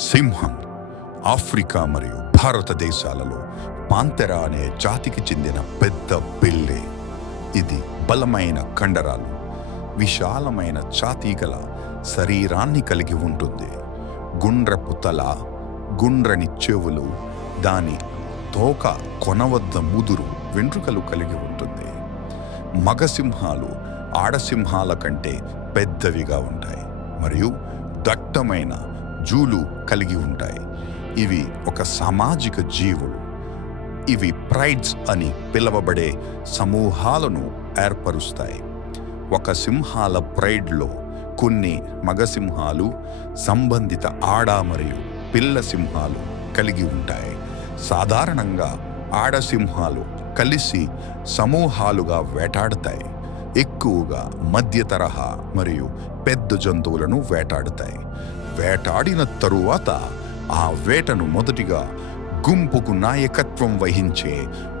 సింహం ఆఫ్రికా మరియు భారతదేశాలలో పాంతెరా అనే జాతికి చెందిన పెద్ద పిల్లి. ఇది బలమైన కండరాలు, విశాలమైన ఛాతీ గల శరీరాన్ని కలిగి ఉంటుంది. గుండ్రపు తల, గుండ్రని చెవులు, దాని తోక కొన వద్ద ముదురు వెంట్రుకలు కలిగి ఉంటుంది. మగ సింహాలు ఆడసింహాల కంటే పెద్దవిగా ఉంటాయి మరియు దట్టమైన జూలు కలిగి ఉంటాయి. ఇవి ఒక సామాజిక జీవులు. ఇవి ప్రైడ్స్ అని పిలువబడే సమూహాలను ఏర్పరుస్తాయి. ఒక సింహాల ప్రైడ్లో కొన్ని మగ సింహాలు సంబంధిత ఆడ మరియు పిల్ల సింహాలు కలిగి ఉంటాయి. సాధారణంగా ఆడసింహాలు కలిసి సమూహాలుగా వేటాడతాయి. ఎక్కువగా మధ్య తరహా మరియు పెద్ద జంతువులను వేటాడతాయి. వేటాడిన తరువాత ఆ వేటను మొదటిగా గుంపుకు నాయకత్వం వహించే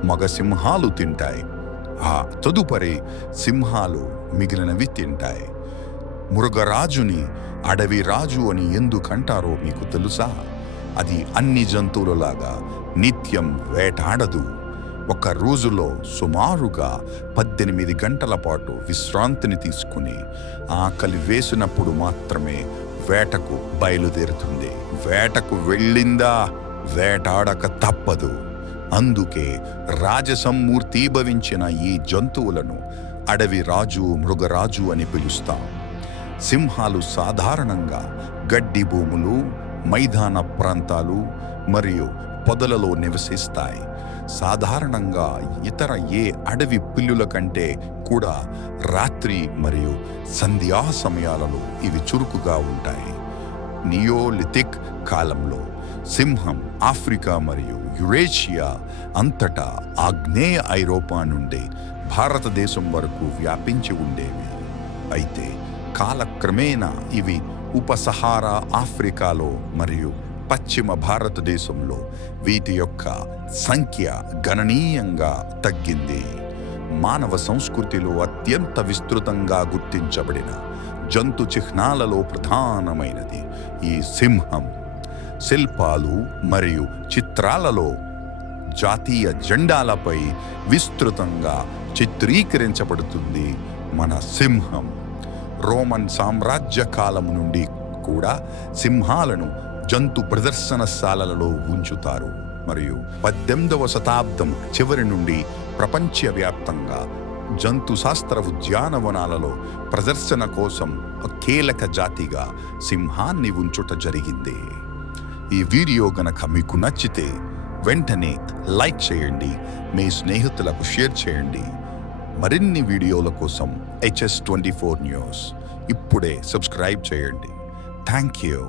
మగ సింహాలు తింటాయి. ఆ తదుపరి సింహాలు మిగిలినవి తింటాయి. మృగరాజుని అడవి రాజు అని ఎందుకంటారో మీకు తెలుసా? అది అన్ని జంతువులలాగా నిత్యం వేటాడదు. ఒక రోజులో సుమారుగా 18 గంటల పాటు విశ్రాంతిని తీసుకుని ఆకలి వేసినప్పుడు మాత్రమే వేటకు బయలుదేరుతుంది. వేటకు వెళ్ళిందా వేటాడక తప్పదు. అందుకే రాజసమ్మూర్తీభవించిన ఈ జంతువులను అడవి రాజు, మృగరాజు అని పిలుస్తాం. సింహాలు సాధారణంగా గడ్డి భూములు, మైదాన ప్రాంతాలు మరియు పొదలలో నివసిస్తాయి. సాధారణంగా ఇతర ఏ అడవి పిల్లుల కంటే కూడా రాత్రి మరియు సంధ్యా సమయాలలో ఇవి చురుకుగా ఉంటాయి. నియోలిథిక్ కాలంలో సింహం ఆఫ్రికా మరియు యురేషియా అంతటా ఆగ్నేయ ఐరోపా నుండి భారతదేశం వరకు వ్యాపించి ఉండేవి. అయితే కాలక్రమేణా ఇవి ఉపసహారా ఆఫ్రికాలో మరియు పశ్చిమ భారతదేశంలో వీటి యొక్క సంఖ్య గణనీయంగా తగ్గింది. మానవ సంస్కృతిలో అత్యంత విస్తృతంగా గుర్తించబడిన జంతు చిహ్నాలలో ప్రధానమైనది ఈ సింహం. శిల్పాలు మరియు చిత్రాలలో జాతీయ జెండాలపై విస్తృతంగా చిత్రీకరించబడుతుంది మన సింహం. రోమన్ సామ్రాజ్య కాలం నుండి కూడా సింహాలను జంతు ప్రదర్శనశాలలలో ఉంచుతారు మరియు 18వ శతాబ్దం చివరి నుండి ప్రపంచవ్యాప్తంగా జంతు శాస్త్ర ఉద్యానవనాలలో ప్రదర్శన కోసం కీలక జాతిగా సింహాన్ని ఉంచుట జరిగింది. ఈ వీడియో గనక మీకు నచ్చితే వెంటనే లైక్ చేయండి, మీ స్నేహితులకు షేర్ చేయండి. మరిన్ని వీడియోల కోసం HS24 న్యూస్ ఇప్పుడే సబ్స్క్రైబ్ చేయండి. Thank you.